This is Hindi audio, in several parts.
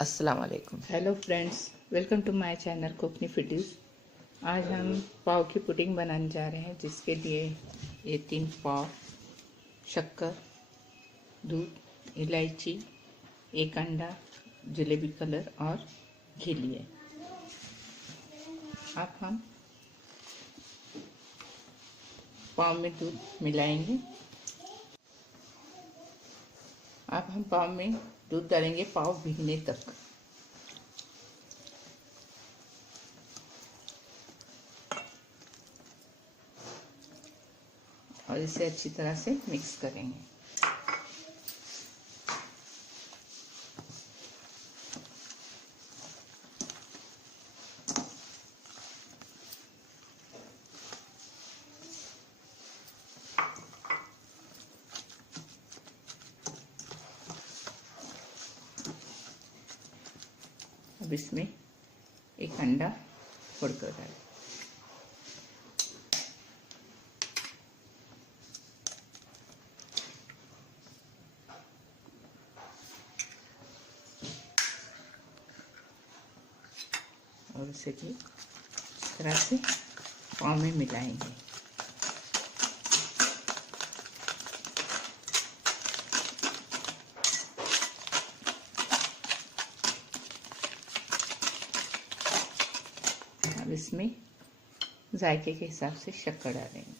अस्सलाम वालेकुम। Hello friends, welcome to my channel Kokni foodies. आज हम पाव की पुडिंग बनाने जा रहे हैं, जिसके लिए ये 3 पाव, शक्कर, दूध, इलायची, एक अंडा, जलेबी कलर और घी लिए। अब हम पाव में दूध मिलाएंगे। अब हम पाव में दूध डालेंगे पाव भीगने तक। और इसे अच्छी तरह से मिक्स करेंगे। अब इसमें एक अंडा फोड़कर डालें। और इसे भी इस तरह से पाव में मिलाएंगे। अब इसमें जायके के हिसाब से शक्कर डालेंगे।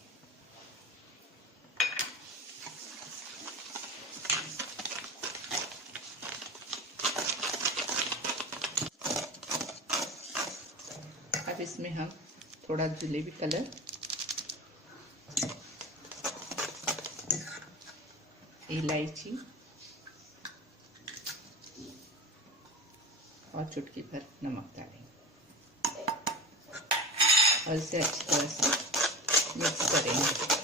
अब इसमें हम थोड़ा जलेबी कलर, इलायची और चुटकी भर नमक डालेंगे और इसे अच्छी तरह से मिक्स करेंगे।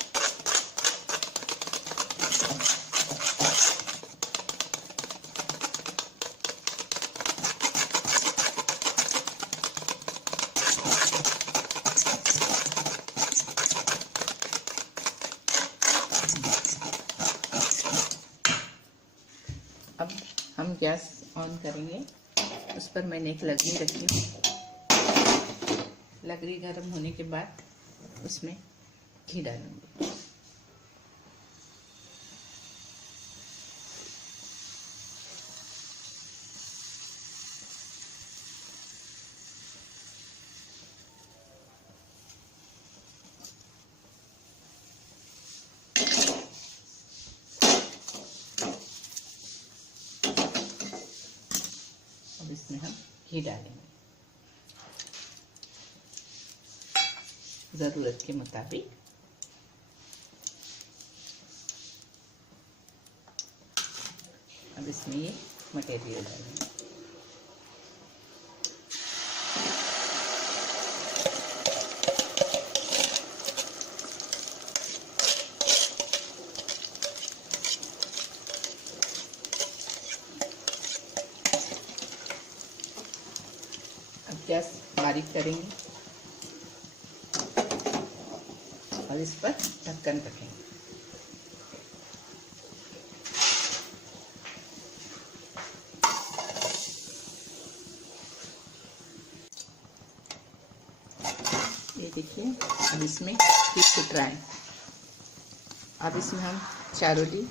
अब हम गैस ऑन करेंगे। उस पर मैंने एक लगनी रखी। लगनी गर्म होने के बाद उसमें घी डालूंगी। अब इसमें हम घी डालेंगे ज़रूरत के मुताबिक। अब इसमें ये मटेरियल डालेंगे। अब गैस बारीक करेंगे और इस पर ढक्कन रखेंगे। ये देखिए, अब इसमें घी छूट रहा है। अब इसमें हम चारोली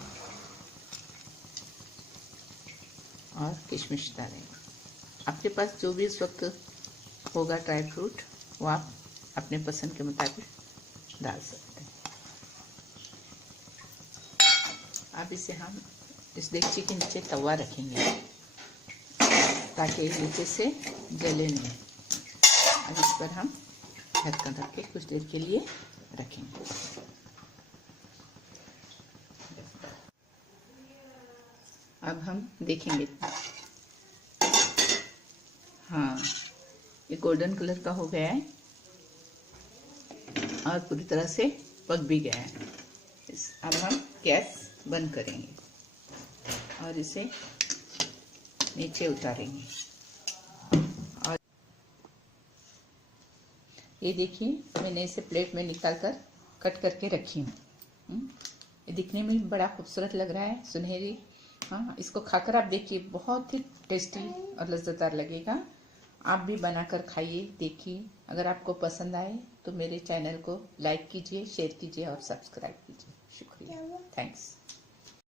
और किशमिश डालेंगे। आपके पास जो भी इस वक्त होगा ड्राई फ्रूट, वो आप अपने पसंद के मुताबिक डाल सकते हैं। अब इसे हम इस देगची के नीचे तवा रखेंगे ताकि नीचे से जले नहीं। अब इस पर हम ढक्कन रख के कुछ देर के लिए रखेंगे। अब हम देखेंगे। हाँ, ये गोल्डन कलर का हो गया है और पूरी तरह से पक भी गया है। अब हम गैस बंद करेंगे और इसे नीचे उतारेंगे। और ये देखिए, मैंने इसे प्लेट में निकाल कर कट करके रखी हूँ। ये दिखने में बड़ा खूबसूरत लग रहा है, सुनहरी हाँ, इसको खाकर आप देखिए, बहुत ही टेस्टी और लज्जतदार लगेगा। आप भी बनाकर खाइए, देखिए। अगर आपको पसंद आए तो मेरे चैनल को लाइक कीजिए, शेयर कीजिए और सब्सक्राइब कीजिए। शुक्रिया, थैंक्स।